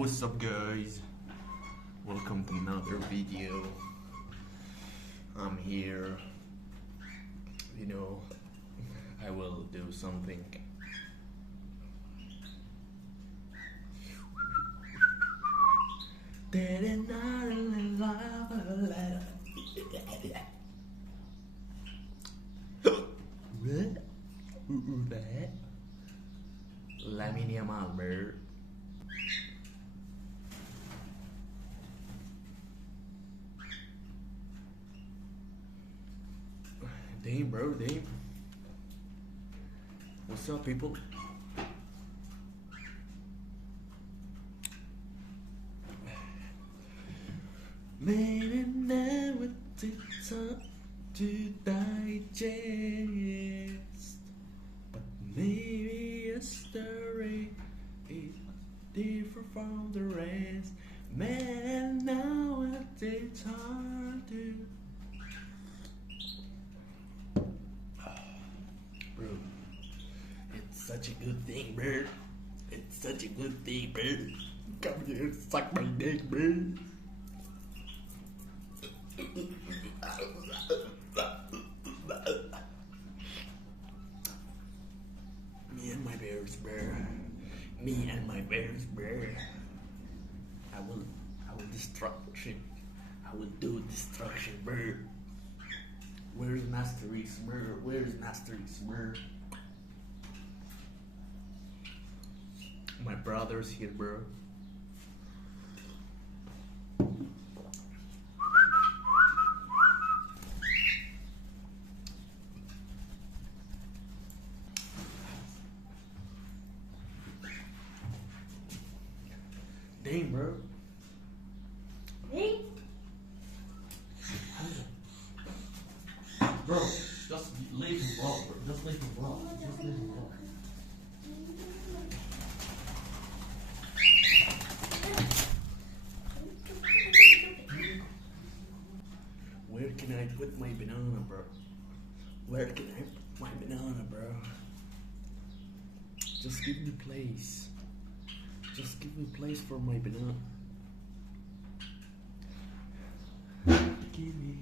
What's up, guys? Welcome to another video. I'm here. I will do something. Laminia Malbert. Damn, bro, damn. What's up, people? Maybe now it's time to digest, but maybe a story is different from the rest. Man, now it's hard to. Bro, it's such a good thing, bro. It's such a good thing, bro. Come here, suck my dick, bro. Me and my bears, bro. Me and my bears, bro. I will destruction. I will do destruction, bro. Where's Master Reese, bro? Where's Master Reese, bro? My brother's here, bro. Dang, bro. Hey. Bro, just leave him alone, bro. Just leave him alone. Just leave him alone. Where can I put my banana, bro? Where can I put my banana, bro? Just give me place. Just give me place for my banana. Give me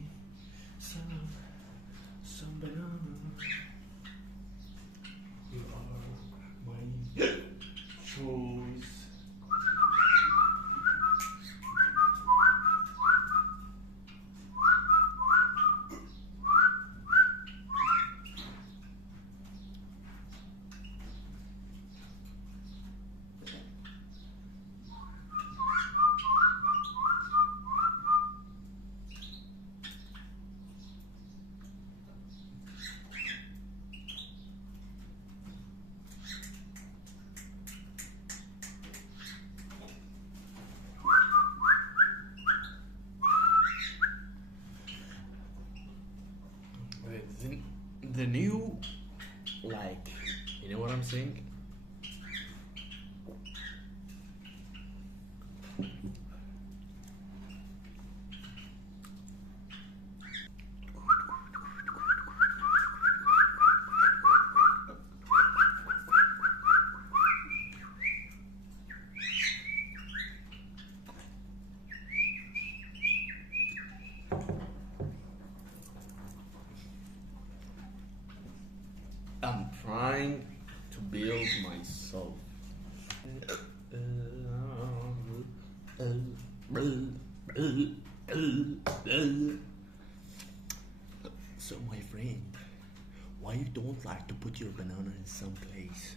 some banana. You are my choice. The new, like, you know what I'm saying? I'm trying to build myself. So, my friend, why you don't like to put your banana in some place?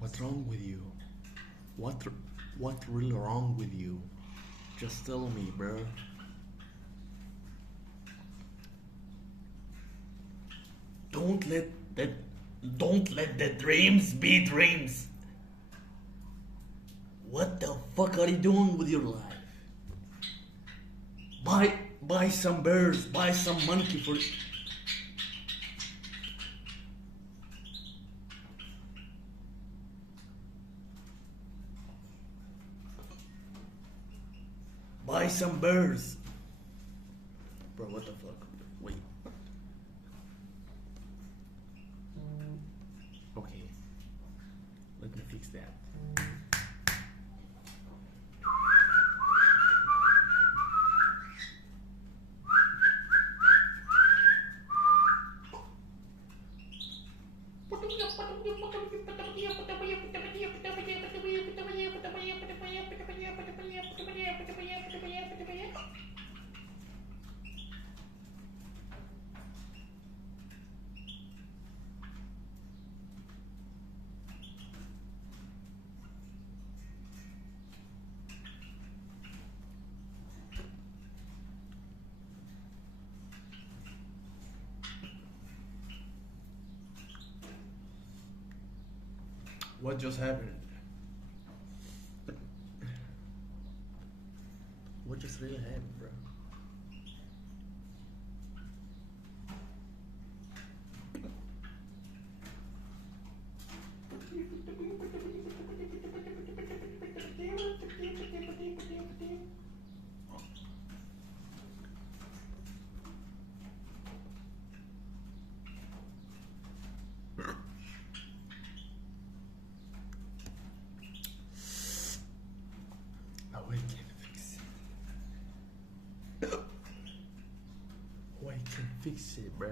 What's wrong with you? What really wrong with you? Just tell me, bro. Don't let the dreams be dreams. What the fuck are you doing with your life? Buy some birds, buy some monkey for. Buy some birds. Bro, what the fuck? Wait. Okay. Let me fix that. What just happened? What just really happened, bro? Oh, we can fix it. We can fix it, bro.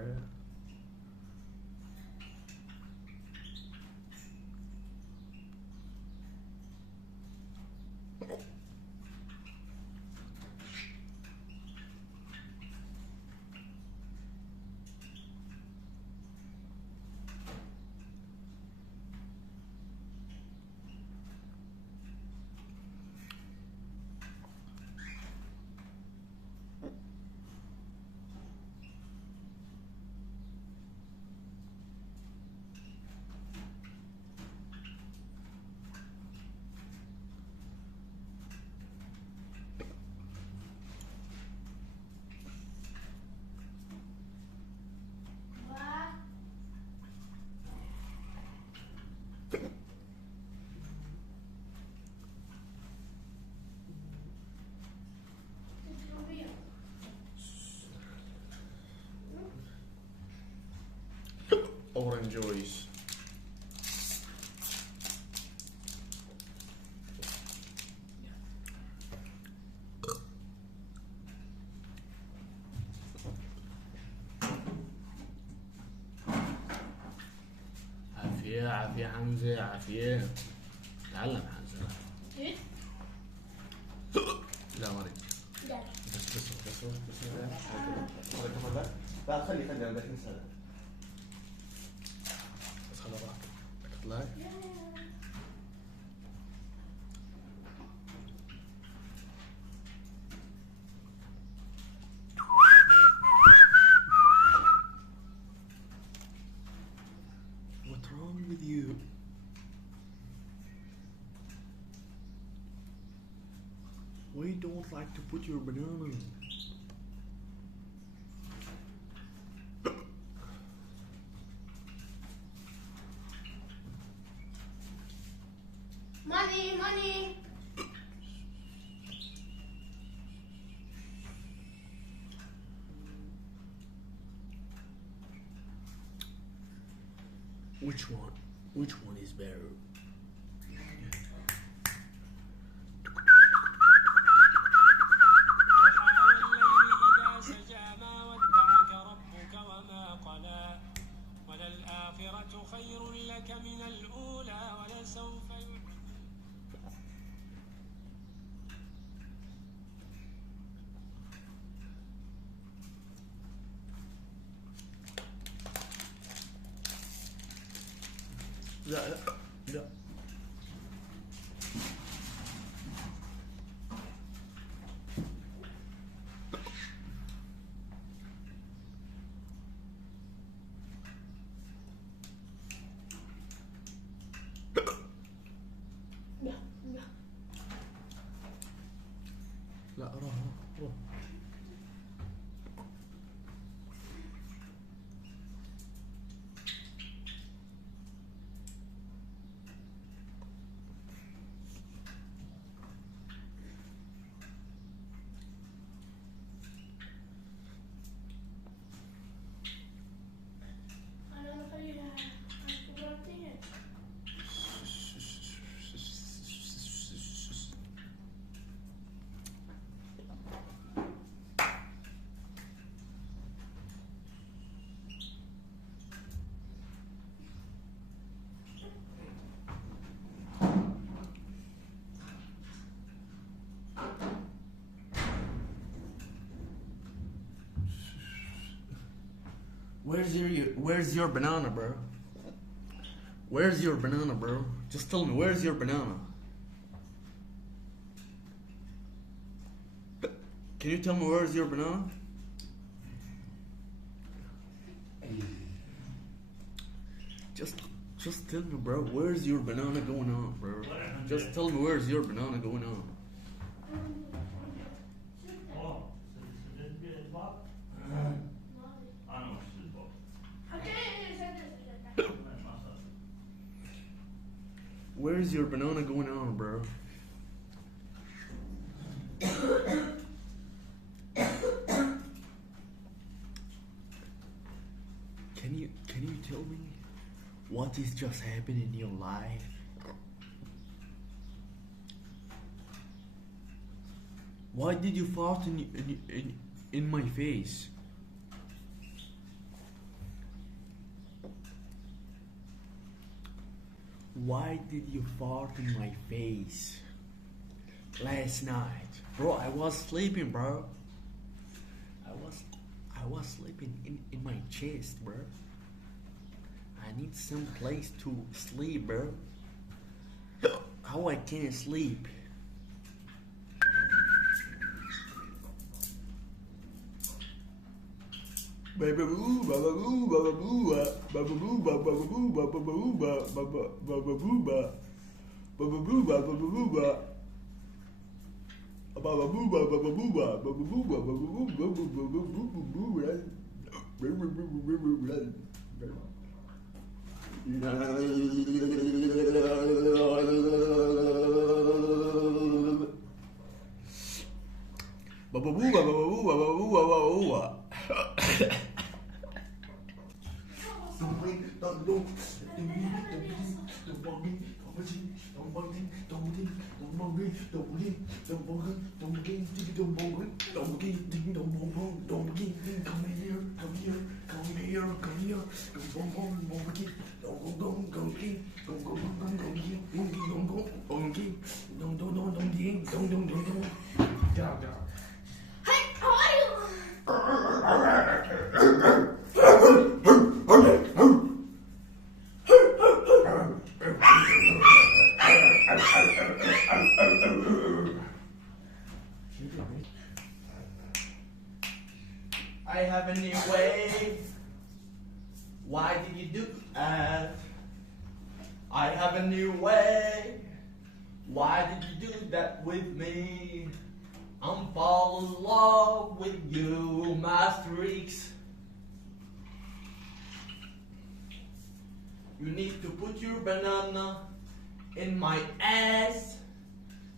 Orange juice. عافية عافية حمزة عافية. تعلم حمزة. جيت؟ لا ما رجع. لا. بس لا خلي انا بدك ننسى. بس خلي راحتك. بدك تطلعي؟ What's wrong with you? We don't like to put your banana. Money, money. Which one? Which one is better? وللآخرة خير لك من الأولى ولسوف لا لا لا. لا روح روح. أنا بخليها عشرتين. Where's your banana, bro? Where's your banana, bro? Just tell me, where's your banana? Can you tell me where's your banana? Just Just tell me, bro, where's your banana going on, bro? Just tell me where's your banana going on. Oh, så det blir ett vapen? Annars är det bara en massa. Where's your banana going on, bro? Can you tell me what is just happening in your life? Why did you fart in my face? Why did you fart in my face last night? Bro, I was sleeping, bro. I was sleeping in my chest, bro. I need some place to sleep, bro. How I can't sleep? Baba boo, baba boo, baba boo, baba boo, baba boo, baba boo, baba boo, baba boo, baba boo, baba boo, baba boo, Hey, how are you? I have a new way. Why did you do that? I have a new way. Why did you do that with me? I'm fall in love with you, Master X. You need to put your banana in my ass.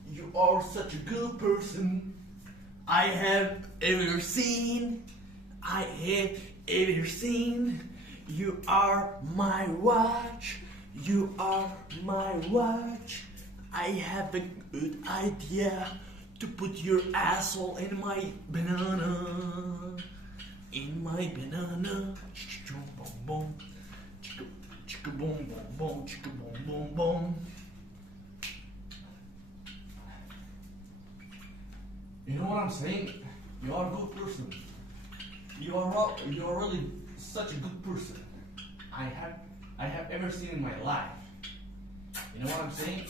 You are such a good person I have ever seen. I have ever seen. You are my watch. You are my watch. I have a good idea to put your asshole in my banana. In my banana. Chicka boom boom. Chicka boom boom boom. Chicka boom boom boom. You know what I'm saying? You are a good person. You are really such a good person I have ever seen in my life. You know what I'm saying?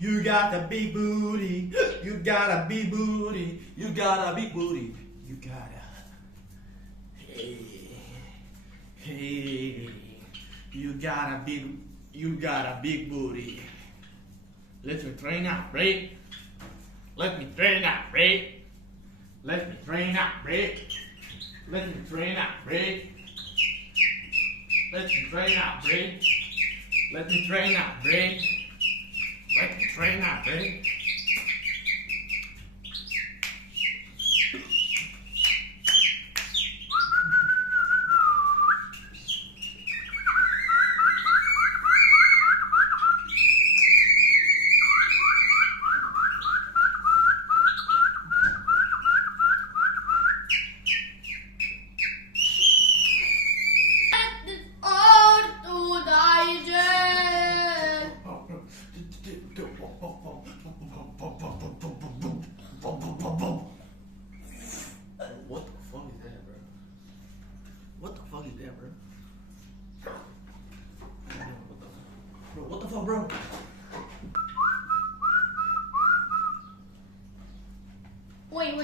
You got a big booty. You got a big booty. You got a big booty. You got a hey. You got a big booty. Let me train out, right? Let me train out, right? Let me train out, right? Let me train out, right? Let me train out, right? Let me train out, right? Let me train out, right? What the fuck is that, bro? What the fuck is that, bro? Bro, what the fuck, bro? Wait.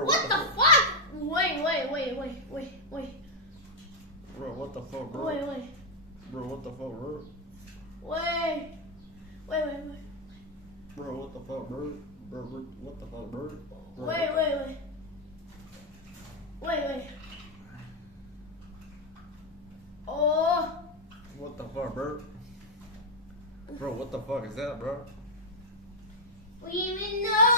Bro, What the fuck? Wait. Bro, what the fuck, bro? Wait. Bro, what the fuck, bro? Wait. Bro, what the fuck, bro? Bro, what the fuck, bro? Bro, Wait. Oh. What the fuck, bro? Bro, what the fuck is that, bro? We even know